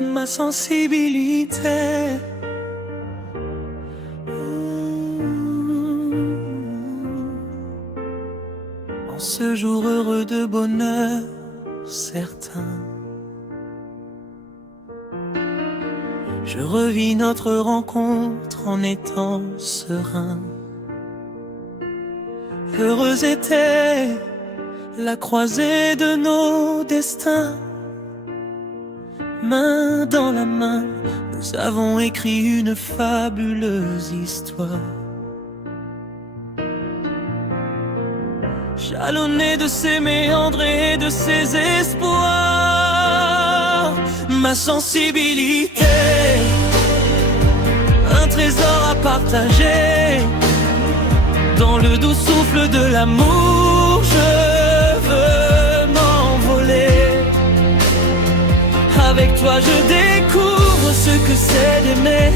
ma sensibilité. En ce jour heureux de bonheur certain, je revis notre rencontre en étant serein. Heureuse était la croisée de nos destins. Main dans la main, nous avons écrit une fabuleuse histoire. Jalonnée de ses méandres et de ses espoirs, ma sensibilité, un trésor à partager. Dans le doux souffle de l'amour, je veux m'envoler. Avec toi je découvre ce que c'est d'aimer.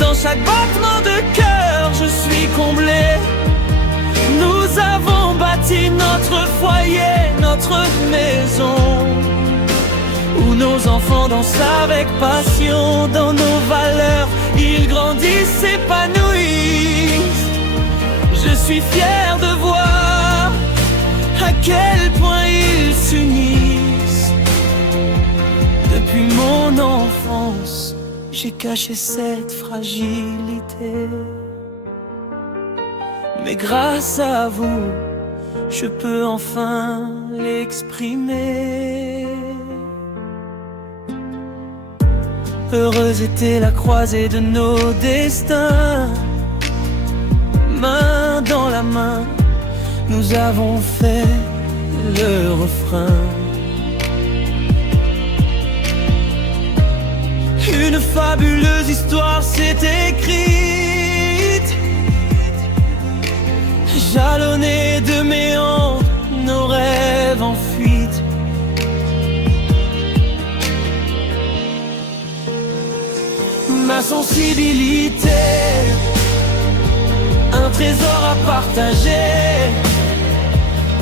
Dans chaque battement de cœur je suis comblé. Nous avons bâti notre foyer, notre maison, où nos enfants dansent avec passion. Dans nos valeurs, ils grandissent, s'épanouissent. Je suis fier de voir à quel point ils s'unissent. Depuis mon enfance, j'ai caché cette fragilité. Mais grâce à vous, je peux enfin l'exprimer. Heureuse était la croisée de nos destins. Main dans la main, nous avons fait le refrain. Une fabuleuse histoire s'est écrite, jalonnée de méandres, nos rêves en fuite. Ma sensibilité, un trésor à partager.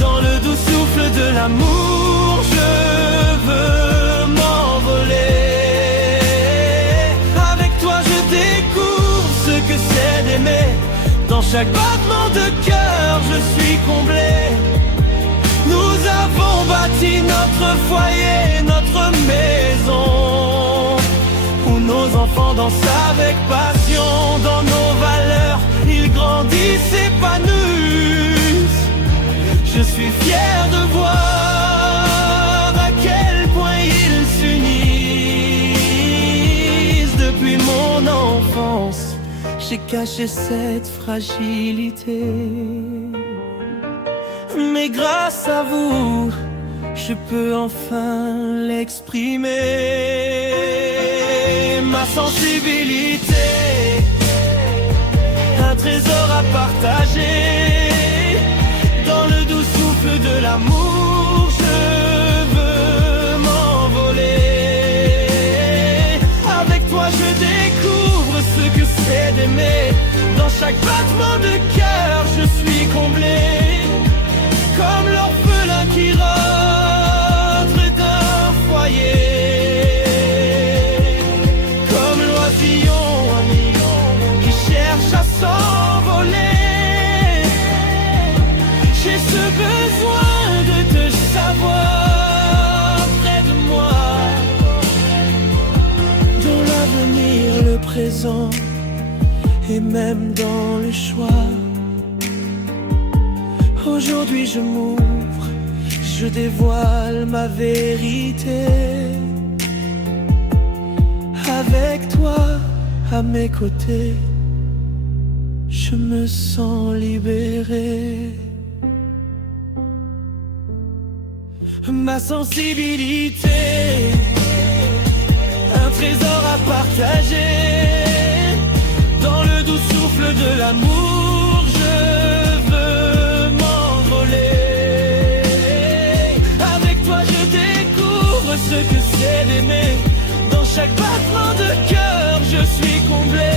Dans le doux souffle de l'amour, je veux m'envoler. Avec toi je découvre ce que c'est d'aimer. Dans chaque battement de cœur je suis comblé. Nous avons bâti notre foyer, notre maison, où nos enfants dansent avec passion. Dans nos valeurs, ils grandissent, s'épanouissent. Je suis fier de voir à quel point ils s'unissent. Depuis mon enfance, j'ai caché cette fragilité. Mais grâce à vous, je peux enfin l'exprimer. Ma sensibilité, un trésor à partager. Dans le doux souffle de l'amour, je veux m'envoler. Avec toi je découvre ce que c'est d'aimer. Dans chaque battement de cœur je suis comblé. Comme l'orphelin qui rentre d'un foyer, comme l'oisillon qui cherche à s'envoler. J'ai ce besoin de te savoir près de moi. Dans l'avenir, le présent et même dans le choix. Aujourd'hui je m'ouvre, je dévoile ma vérité. Avec toi à mes côtés, je me sens libéré. Ma sensibilité, un trésor à partager. Dans le doux souffle de l'amour, je veux m'envoler. Avec toi je découvre ce que c'est d'aimer. Dans chaque battement de cœur je suis comblé.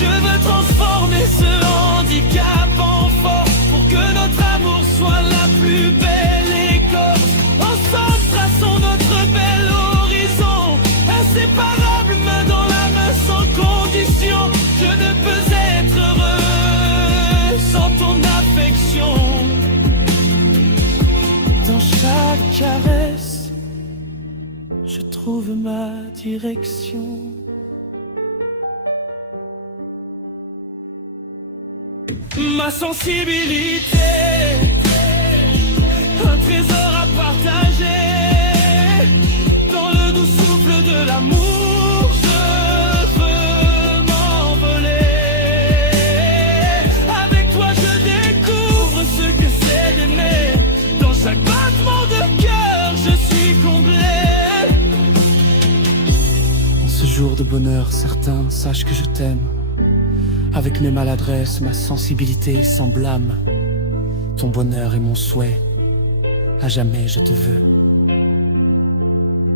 Je veux transformer ce handicap en force, pour que notre amour soit la plus belle écorce. Ensemble traçons notre bel horizon. trouve ma direction. Ma sensibilité, un trésor à partager. Dans le doux souffle de l'amour, je veux m'envoler. Avec toi je découvre ce que c'est d'aimer. Dans chaque battement de cœur, je suis comblé. En ce jour de bonheur, certains sachent que je t'aime. Avec mes maladresses, ma sensibilité sans blâme. Ton bonheur est mon souhait, à jamais je te veux.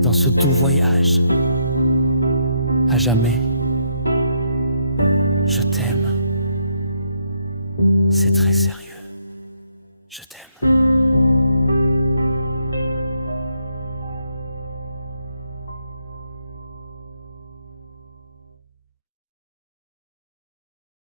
Dans ce doux voyage, à jamais, je t'aime. C'est très sérieux, je t'aime.